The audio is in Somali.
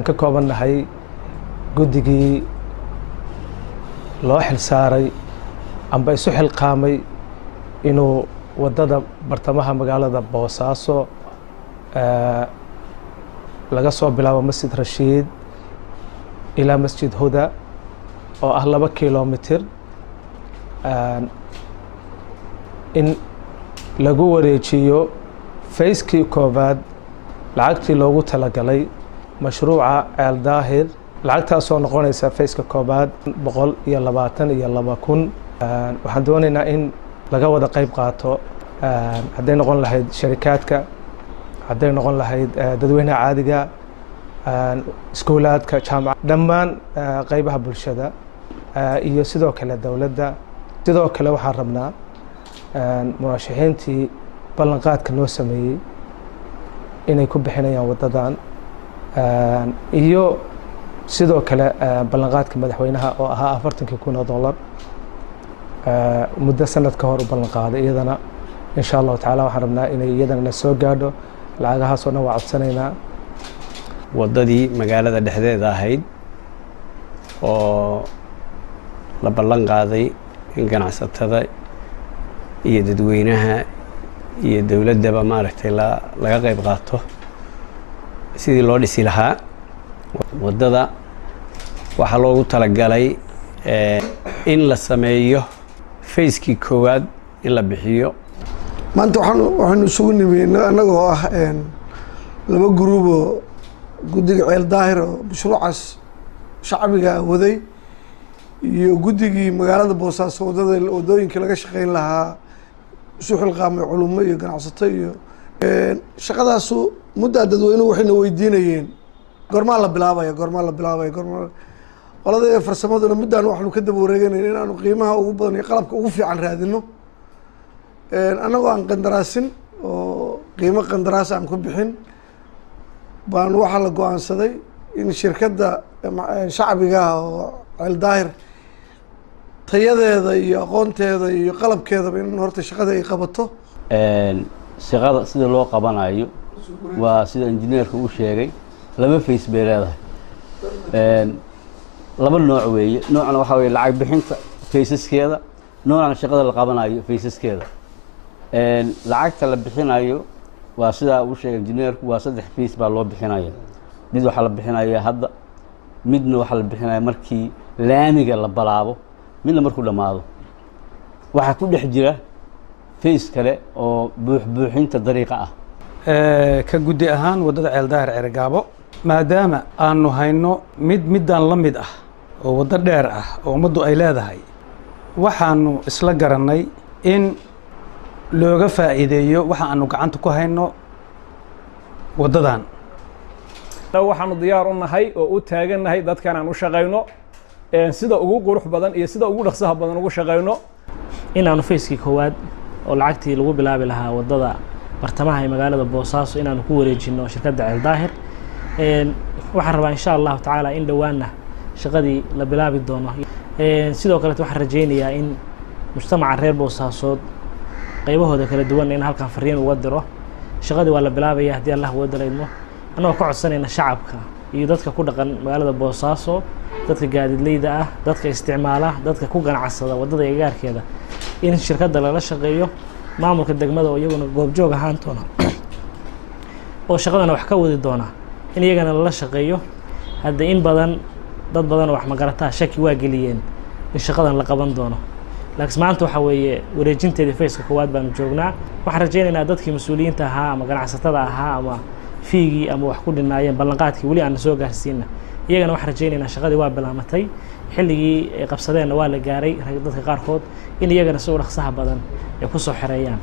waxaan ka koobannahay guddigii loo xilsaaray amba isu xilqaamay inuu waddada bartamaha magaalada Boosaaso laga soo bilaabo Masjid Rashiid ilaa Masjid Huda oo ah 2 kiiloomitir in lagu wareejiyo fayskii koobaad lacagtii loogu talagalay mashruuca Ceel Daahir lacagtaasoo noqonaysa fayska koobaad 122 kun. waxaan doonaynaa in laga wada qayb qaato hadday noqon lahayd sharikaadka, hadday noqon lahayd dadweynaha caadiga, iskuulaadka, jaamacad, dhammaan qaybaha bulshada iyo sidoo kale dowladda. sidoo kale waxaan rabnaa murashaxiintii ballanqaadka noo sameeyey inay ku bixinayaan waddadan iyo sidoo kale ballanqaadka madaxweynaha oo ahaa $40,000 muddo sanad ka hor u ballanqaaday. iyadana insha allahu tacaala waxaan rabnaa inay iyadana na soo gaadho. lacagahaasoo dhan waa codsanaynaa. waddadii magaalada dhexdeeda ahayd oo la ballan qaaday in ganacsatada iyo dadweynaha iyo dowladdaba maaragtay laga qayb qaato sidii loo dhisi lahaa waddada. waxaa loogu talagalay in la sameeyo fayskii koowaad in la bixiyo. maanta waxaanu isugu nimid annagoo ah 2 gruuboo guddiga Ceel Daahir oo mashruucaas shacbiga waday iyo guddigii magaalada Boosaaso waddooyinkii laga shaqayn lahaa isu xilqaamay culummo iyo ganacsato iyo shaqadaasu muddo dadweynuhu waxayna weydiinayeen goormaa la bilaabaya qolada farsamaduna muddaan waxaanu ka daba wareeganayna inaanu qiimaha ugu badan iyo qalabka ugu fiican raadino annagoo aan qandaraasin oo qiimo qandaraas aan ku bixin baan waxaa la go-aansaday in shirkadda shacbiga oo Ceel Daahir tayadeeda iyo aqoonteeda iyo qalabkeedaba in horta shaqada ay qabato. shaqada sida loo qabanayo waa sida injineerka uu sheegay 2 fays bay leedahay. 2 nooc weeye. noocna waxa weeye lacag bixinta faysaskeeda, noocna shaqada la qabanayo faysaskeeda. lacagta la bixinayo waa sida uu sheegay injineerku waa 3 fays baa loo bixinayo. mid waxa la bixinayaa hadda, midna waxa la bixinayaa markii laamiga la balaabo, midna markuu dhamaado. waxa ku dhex jira fays kale oo buuxinta dariiqa ah. ka guddi ahaan waddada Ceel Daahir Cergaabo maadaama aanu hayno midaan la mid ah oo waddo dheer ah oo ummaddu ay leedahay, waxaanu isla garannay in looga faa'iideeyo waxa aanu gacanta ku hayno waddadan. waxaanu diyaar u nahay oo u taagannahay dadkan aan u shaqayno sida ugu qurux badan iyo sida ugu dhaqsaha badan ugu shaqayno inaanu fayskii koowaad oo lacagtii lagu bilaabi lahaa waddada bartamaha ee magaalada Boosaaso inaanu ku wareejino shirkadda Ceel Daahir. waxaan rabaa insha allahu tacaala in dhowaanna shaqadii la bilaabi doono. sidoo kale waxaan rajaynayaa in mujtamaca reer Boosaasood qaybahooda kala duwan in halkan fariin uga diro. shaqadii waa la bilaabaya haddii Allah wada leeymo. anagoo ka codsanayna shacabka iyo dadka ku dhaqan magaalada Boosaaso, dadka gaadiidleyda ah, dadka isticmaala, dadka ku ganacsada waddada agagaarkeeda in shirkadda lala shaqeeyo. maamulka degmada oo iyaguna goobjoog ahaan doona oo shaqadana wax ka wadi doona in iyagana lala shaqeeyo. hadda in badan dad badan wax magarataa shaki waa geliyeen in shaqadan la qaban doono, laakiin maanta waxa weeye wareejinteedii fayska koowaad baanu joognaa. waxaan rajaynaynaa dadkii mas'uuliyiinta ahaa ama ganacsatada ahaa ama fiigii ama wax ku dhinaayeen ballanqaadkii weli aan soo gaarsiina, iyagana waxaan rajaynaynaa shaqadii waa bilaamatay, xilligii ay qabsadeenna waa la gaaray dadka qaarkood in iyagana si dhaqsaha badan ay ku soo xireeyaan.